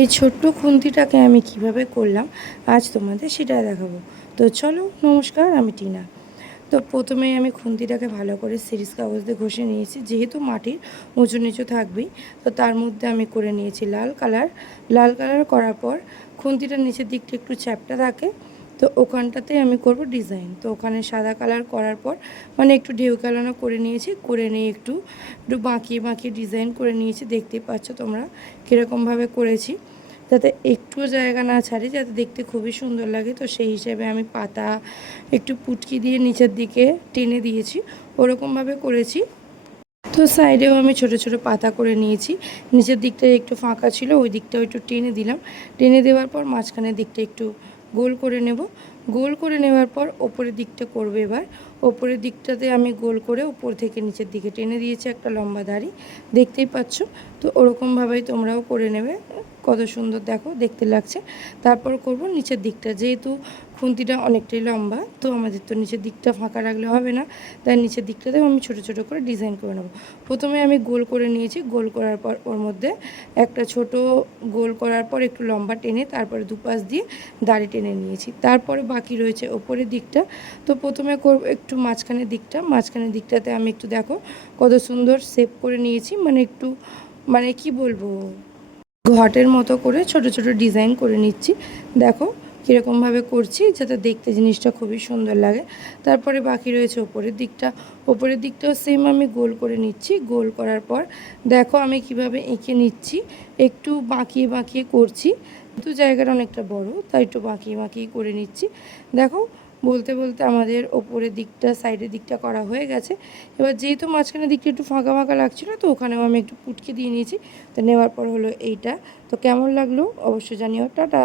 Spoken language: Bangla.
এই ছোট্ট খুন্তিটাকে আমি কিভাবে করলাম আজ তোমাদের সেটা দেখাবো। তো চলো, নমস্কার, আমি টিনা। তো প্রথমেই আমি খুন্তিটাকে ভালো করে সিরিজ কাগজ দিয়ে ঘষে নিয়েছি, যেহেতু মাটির উঁচু নিচু থাকবেই। তো তার মধ্যে আমি করে নিয়েছি লাল কালার করার পর খুন্তিটার নিচের দিকটা একটু চ্যাপ্টা থাকে, তো ওখানটাতে আমি করব ডিজাইন। তো ওখানে সাদা কালার করার পর মানে একটু ঢেউ খেলানো করে নিয়েছি, করে নিয়ে একটু একটু বাঁকিয়ে বাঁকিয়ে ডিজাইন করে নিয়েছি। দেখতেই পাচ্ছ তোমরা কীরকমভাবে করেছি, যাতে একটুও জায়গা না ছাড়ি, যাতে দেখতে খুবই সুন্দর লাগে। তো সেই হিসেবে আমি পাতা একটু পুটকি দিয়ে নিচের দিকে টেনে দিয়েছি, ওরকমভাবে করেছি। তো সাইডেও আমি ছোট ছোট পাতা করে নিয়েছি, নিচের দিকটা একটু ফাঁকা ছিল, ওই দিকটাও একটু টেনে দিলাম। টেনে দেওয়ার পর মাঝখানের দিকটা একটু গোল করে নেব। গোল করে নেওয়ার পর ওপরের দিকটা করবে। এবার ওপরের দিকটাতে আমি গোল করে ওপর থেকে নিচের দিকে টেনে দিয়েছি একটা লম্বা দাড়ি, দেখতেই পাচ্ছ। তো ওরকমভাবেই তোমরাও করে নেবে, কত সুন্দর দেখো দেখতে লাগছে। তারপর করব নিচের দিকটা, যেহেতু খুন্তিটা অনেকটাই লম্বা, তো আমাদের তো নিচের দিকটা ফাঁকা রাখলে হবে না, তাই নিচের দিকটাতেও আমি ছোট ছোট করে ডিজাইন করে নেব। প্রথমে আমি গোল করে নিয়েছি, গোল করার পর ওর মধ্যে একটা ছোট গোল করার পর একটু লম্বা টেনে তারপরে দুপাশ দিয়ে দাড়ি টেনে নিয়েছি। তারপরে বাকি রয়েছে ওপরের দিকটা। তো প্রথমে করব একটু মাঝখানের দিকটাতে আমি একটু দেখো কত সুন্দর শেপ করে নিয়েছি, মানে একটু মানে কি বলবো, ঘটের মতো করে ছোট ছোট ডিজাইন করে নিচ্ছি। দেখো কীরকমভাবে করছি, যাতে দেখতে জিনিসটা খুবই সুন্দর লাগে। তারপরে বাকি রয়েছে ওপরের দিকটাও সেম আমি গোল করে নিচ্ছি। গোল করার পর দেখো আমি কিভাবে এঁকে নিচ্ছি, একটু বাঁকিয়ে বাঁকিয়ে করছি, কিন্তু জায়গাটা অনেকটা বড়, তাই একটু বাঁকিয়ে বাঁকিয়ে করে নিচ্ছি। দেখো বলতে বলতে আমাদের ওপরের দিকটা সাইডের দিকটা করা হয়ে গেছে। এবার যেহেতু মাঝখানের দিকটা একটু ফাঁকা ফাঁকা লাগছিলো, তো ওখানেও আমি একটু পুটকে দিয়ে নিয়েছি। তো নেওয়ার পর হলো এইটা। তো কেমন লাগলো অবশ্যই জানিও। টাটা।